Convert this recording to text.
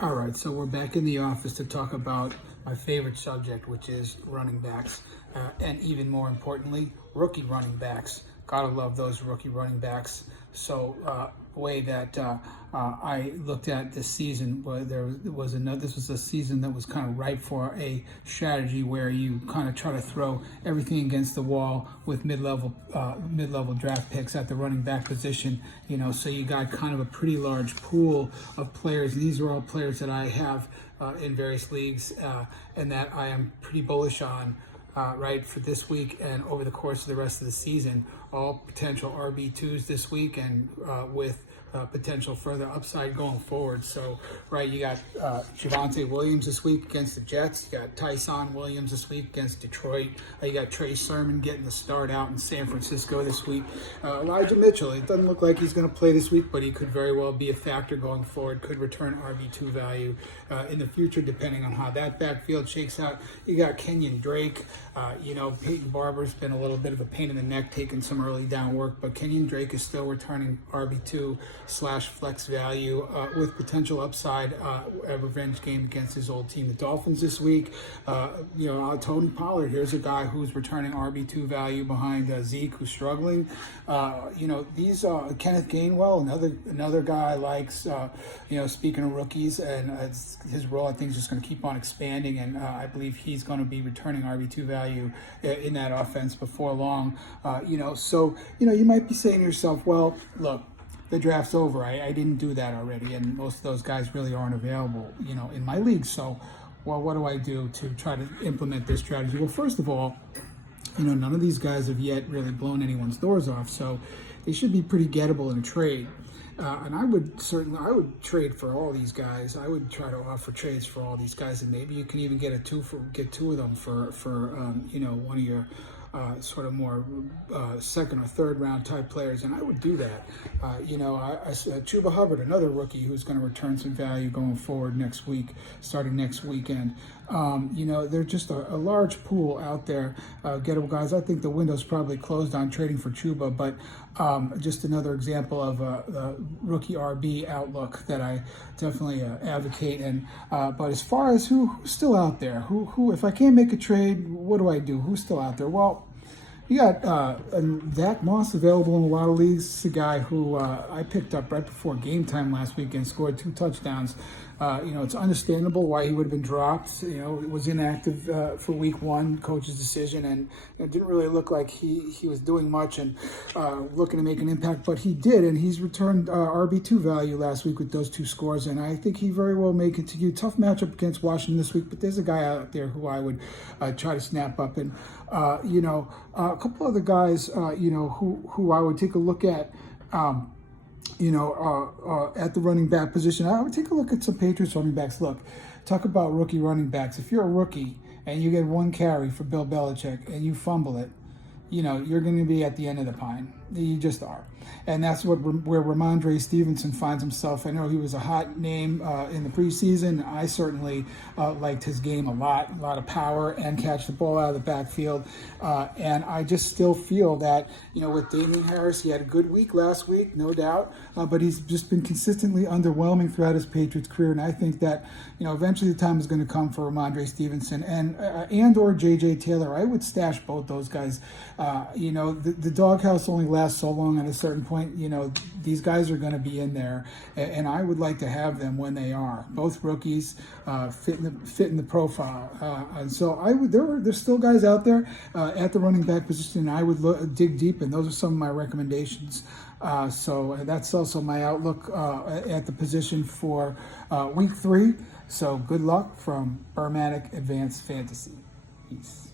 All right, so we're back in the office to talk about my favorite subject, which is running backs, and even more importantly, rookie running backs. Gotta love those rookie running backs. So, the way that I looked at this season, where this was a season that was kind of ripe for a strategy where you kind of try to throw everything against the wall with mid-level draft picks at the running back position. So you got kind of a pretty large pool of players. And these are all players that I have in various leagues, and that I am pretty bullish on. Right, for this week and over the course of the rest of the season. All potential RB2s this week, and with potential further upside going forward. So, right, you got Javonte Williams this week against the Jets. You got Tyson Williams this week against Detroit. You got Trey Sermon getting the start out in San Francisco this week. Elijah Mitchell, it doesn't look like he's going to play this week, but he could very well be a factor going forward, could return RB2 value in the future, depending on how that backfield shakes out. You got Kenyon Drake. Peyton Barber's been a little bit of a pain in the neck taking some early down work, but Kenyon Drake is still returning RB2/flex value with potential upside, a revenge game against his old team, the Dolphins, this week. Tony Pollard, here's a guy who's returning RB2 value behind Zeke, who's struggling. These Kenneth Gainwell, another guy I likes. Speaking of rookies, and his role, I think, is just going to keep on expanding, and I believe he's going to be returning RB2 value in that offense before long. You might be saying to yourself, well, look, the draft's over. I didn't do that already, and most of those guys really aren't available, in my league. So, well, what do I do to try to implement this strategy? Well, first of all, none of these guys have yet really blown anyone's doors off, so they should be pretty gettable in a trade. And I would trade for all these guys. I would try to offer trades for all these guys, and maybe you can even get two of them for one of your sort of more second or third round type players, and I would do that. Chuba Hubbard, another rookie who's going to return some value going forward starting next weekend. There's just a large pool out there, gettable guys. I think the window's probably closed on trading for Chuba, but just another example of the rookie RB outlook that I definitely advocate. And but as far as who's still out there, who if I can't make a trade, what do I do? Who's still out there? Well, you got Zach Moss available in a lot of leagues. It's a guy who I picked up right before game time last week and scored 2 touchdowns. It's understandable why he would have been dropped. It was inactive for week 1, coach's decision, and it didn't really look like he was doing much and looking to make an impact, but he did, and he's returned RB2 value last week with those 2 scores, and I think he very well may continue. Tough matchup against Washington this week, but there's a guy out there who I would try to snap up, and a couple other guys, who I would take a look at. At the running back position, I would take a look at some Patriots running backs. Look, talk about rookie running backs. If you're a rookie and you get 1 carry for Bill Belichick and you fumble it, you're going to be at the end of the pine. You just are. And that's where Ramondre Stevenson finds himself. I know he was a hot name in the preseason. I certainly liked his game a lot of power and catch the ball out of the backfield. And I just still feel that, with Damian Harris, he had a good week last week, no doubt, but he's just been consistently underwhelming throughout his Patriots career. And I think that, eventually the time is going to come for Ramondre Stevenson and or J.J. Taylor. I would stash both those guys. The doghouse only lasts so long. At a certain point, these guys are going to be in there, and I would like to have them when they are. Both rookies fit in the profile, and so there's still guys out there at the running back position, and I would dig deep, and those are some of my recommendations. So that's also my outlook at the position for week 3. So good luck from Burmatic Advanced Fantasy. Peace.